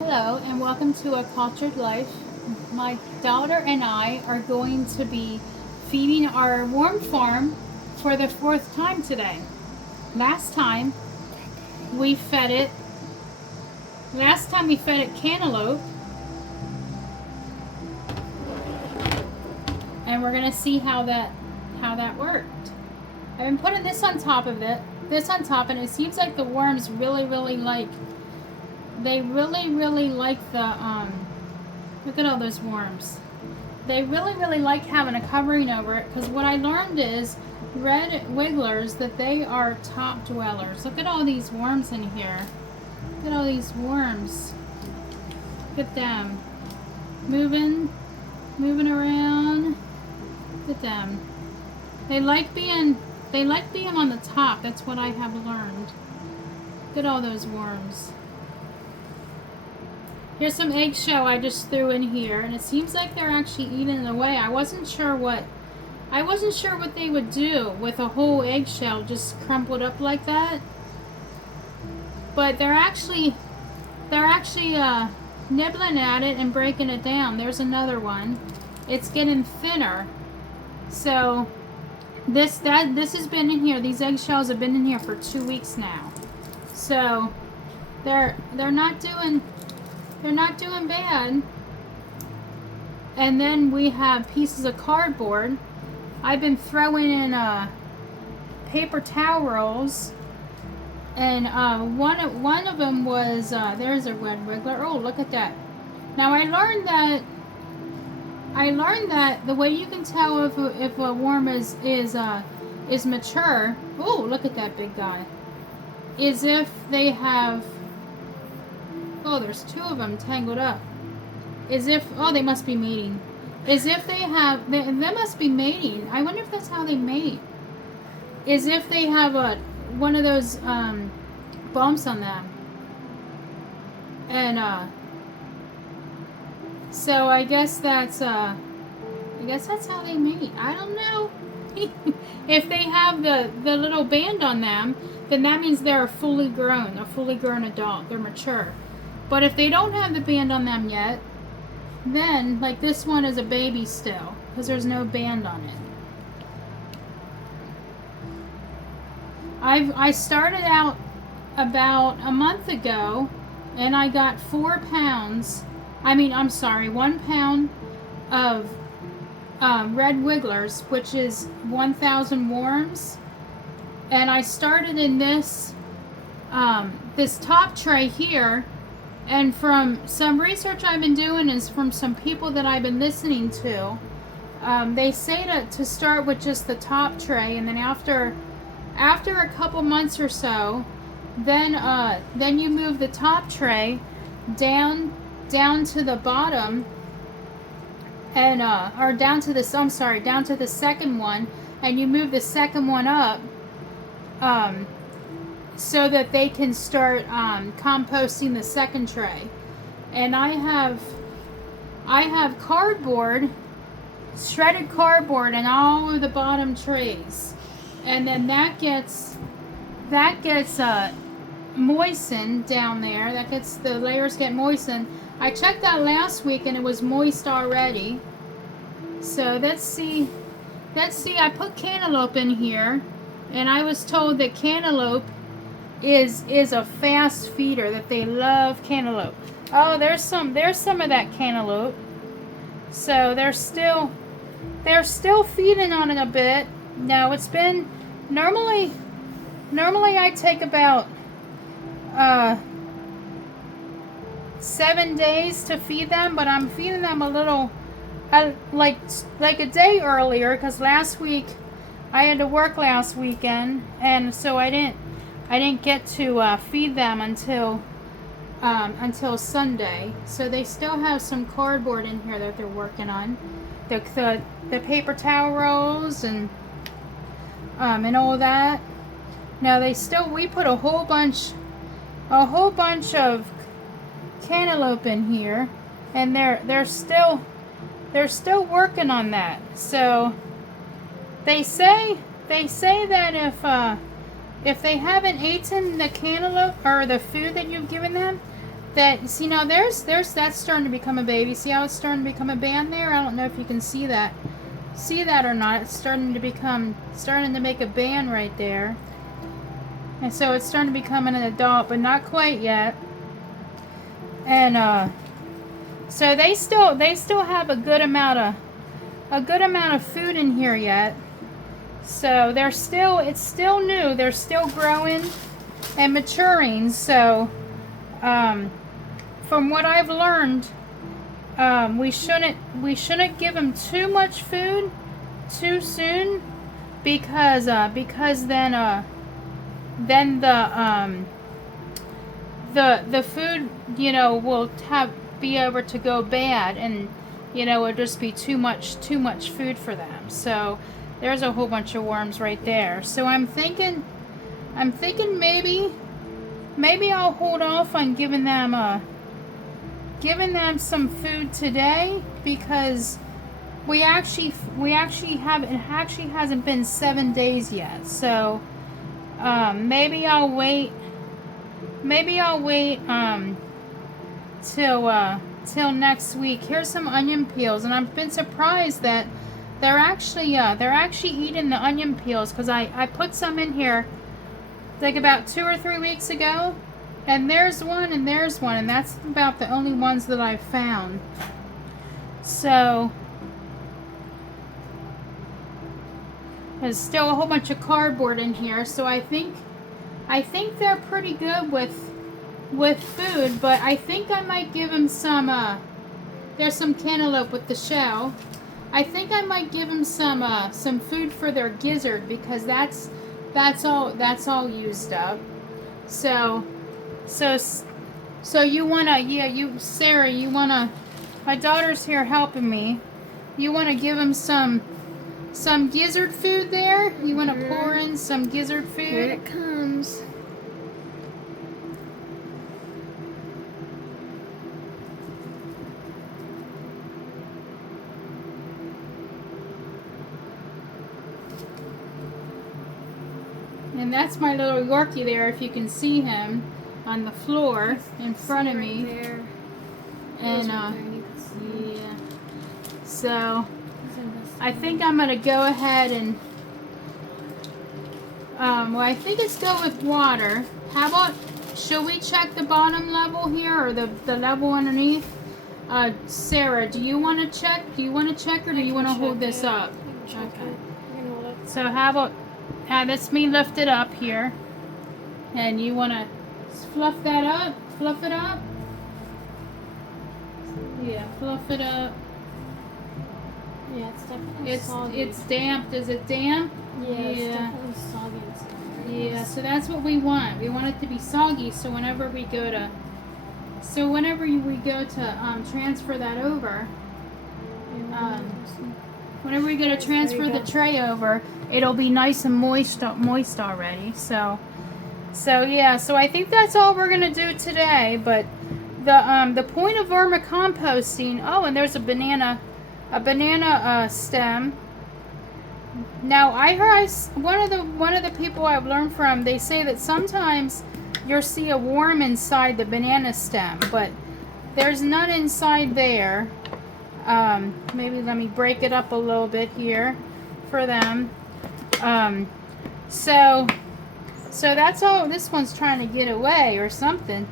Hello and welcome to A Cultured Life. My daughter and I are going to be feeding our worm farm for the fourth time today. Last time we fed it cantaloupe, and we're gonna see how that worked. I've been putting this on top of it, and it seems like the worms really like the look at all those worms. They really like having a covering over it, because what I learned is red wigglers, that they are top dwellers. Look at all these worms in here. Look at all these worms. Look at them. Moving around. Look at them. They like being on the top. That's what I have learned. Look at all those worms. Here's some eggshell I just threw in here, and it seems like they're actually eating it away. I wasn't sure what they would do with a whole eggshell just crumpled up like that. But they're actually nibbling at it and breaking it down. There's another one. It's getting thinner. So this has been in here. These eggshells have been in here for 2 weeks now. So they're not doing bad. And then we have pieces of cardboard. I've been throwing in paper towel rolls, and one of them was there's a red wiggler. Oh, look at that! Now I learned that the way you can tell if a worm is mature. Oh, look at that big guy! Is if they have. Oh, there's two of them tangled up. They must be mating. They must be mating. I wonder if that's how they mate. Is if they have one of those bumps on them. And so I guess that's how they mate. I don't know. If they have the little band on them, then that means they're a fully grown adult. They're mature. But if they don't have the band on them yet, then, like this one is a baby still, because there's no band on it. I started out about a month ago, and I got 1 pound of red wigglers, which is 1,000 worms. And I started in this top tray here. And from some research I've been doing, is from some people that I've been listening to, they say to start with just the top tray, and then after a couple months or so, then you move the top tray down to the bottom, and or down to the second one, and you move the second one up, so that they can start composting the second tray. And I have cardboard, shredded cardboard, in all of the bottom trays, and then that gets moistened down there. The layers get moistened. I checked that last week and it was moist already. So let's see. I put cantaloupe in here, and I was told that cantaloupe is a fast feeder, that they love cantaloupe. Oh, there's some of that cantaloupe. So they're still feeding on it a bit. No, it's been normally I take about 7 days to feed them, but I'm feeding them a little like a day earlier, because last week I had to work last weekend, and so I didn't get to feed them until Sunday. So they still have some cardboard in here that they're working on, the paper towel rolls and all that. Now we put a whole bunch of cantaloupe in here, and they're still working on that. So they say that if they haven't eaten the cantaloupe or the food that you've given them, that, you see now there's that's starting to become a baby. See how it's starting to become a band there? I don't know if you can see that or not. It's starting to make a band right there. And so it's starting to become an adult, but not quite yet. And so they still have a good amount of food in here yet. So it's still new. They're still growing and maturing. So from what I've learned, we shouldn't give them too much food too soon, because then the food, will be able to go bad, and it'll just be too much food for them. So there's a whole bunch of worms right there. So I'm thinking maybe I'll hold off on giving them some food today, because it actually hasn't been 7 days yet. So maybe I'll wait till next week. Here's some onion peels, and I've been surprised that they're actually eating the onion peels, because I put some in here like about 2 or 3 weeks ago, and there's one, and that's about the only ones that I've found. So there's still a whole bunch of cardboard in here, so I think they're pretty good with food, but I think I might give them some there's some cantaloupe with the shell. I think I might give them some food for their gizzard, because that's all used up. So you wanna, Sarah, my daughter's here helping me. You wanna give them some gizzard food there? You wanna pour in some gizzard food? Here it comes. And that's my little Yorkie there, if you can see him on the floor in front of me. There. And yeah. So I think I'm gonna go ahead and I think it's go with water. How about, should we check the bottom level here, or the level underneath? Sarah, do you want to check? Or do you want to hold this up? Okay. So how about that's me lift it up here, and you want to fluff that up? Fluff it up? Yeah, fluff it up. Yeah, it's definitely soggy. It's damp. Is it damp? Yeah, it's definitely soggy inside. Yeah, so that's what we want. We want it to be soggy, so whenever we go to transfer that over, whenever we go to transfer the tray over, it'll be nice and moist already. So yeah, so I think that's all we're gonna do today. But the point of vermicomposting. Oh, and there's a banana stem. Now I heard one of the people I've learned from, they say that sometimes you'll see a worm inside the banana stem, but there's none inside there. Maybe let me break it up a little bit here for them. So that's all. This one's trying to get away or something.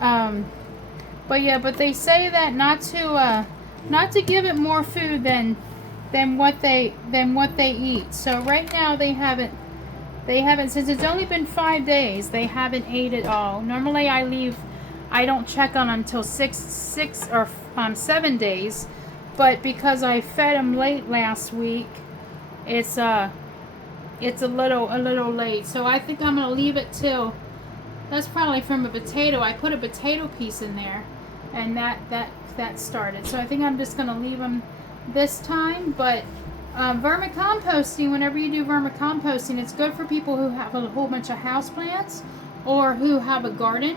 But they say that not to give it more food than what they eat. So right now they haven't, since it's only been 5 days, they haven't ate it all. Normally I don't check on them until 6 or 7 days, but because I fed them late last week, it's a little late. So I think I'm gonna leave it till, that's probably from a potato. I put a potato piece in there, and that started. So I think I'm just gonna leave them this time. But vermicomposting, whenever you do vermicomposting, it's good for people who have a whole bunch of houseplants or who have a garden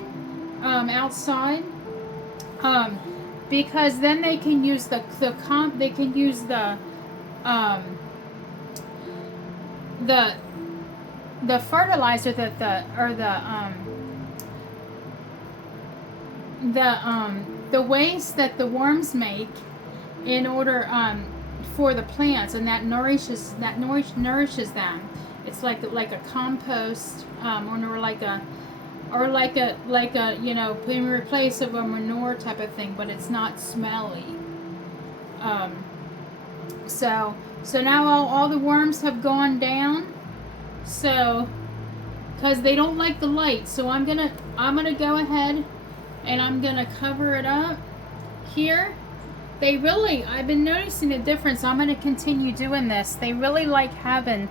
outside, because then they can use the fertilizer the waste that the worms make in order for the plants, and that nourishes them. It's like a compost, or like a in replace of a manure type of thing, but it's not smelly. Um, so now all the worms have gone down. So because they don't like the light, so I'm gonna go ahead and I'm gonna cover it up here. I've been noticing a difference. I'm going to continue doing this. They really like having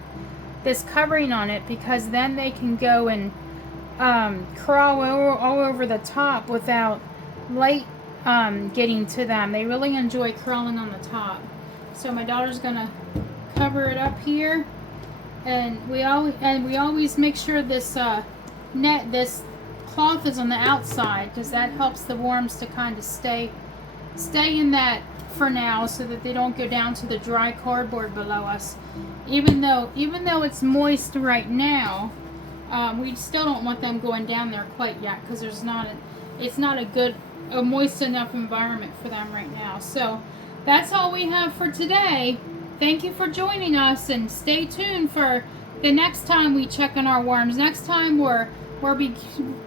this covering on it because then they can go and crawl all over the top without light getting to them. They really enjoy crawling on the top. So my daughter's going to cover it up here, and we always make sure this this cloth is on the outside because that helps the worms to kind of stay in that for now, so that they don't go down to the dry cardboard below us. Even though it's moist right now, we still don't want them going down there quite yet because it's not a moist enough environment for them right now. So that's all we have for today. Thank you for joining us, and stay tuned for the next time we check on our worms. Next time we'll be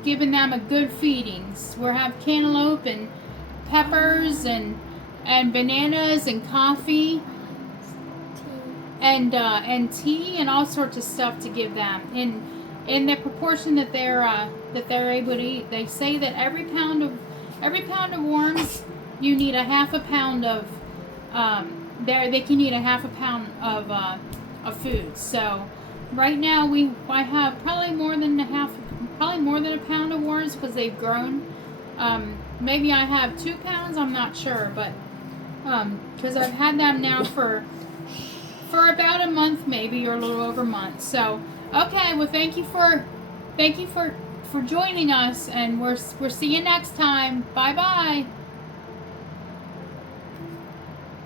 giving them a good feedings. We'll have cantaloupe and peppers and bananas and coffee and tea and all sorts of stuff to give them in the proportion that they're able to eat. They say that every pound of worms, you need a half a pound of they can eat a half a pound of food. So right now I have probably more than a pound of worms because they've grown. Maybe I have 2 pounds, I'm not sure, but because I've had them now for about a month, maybe, or a little over a month. So okay, well, thank you for joining us, and we'll see you next time. Bye bye.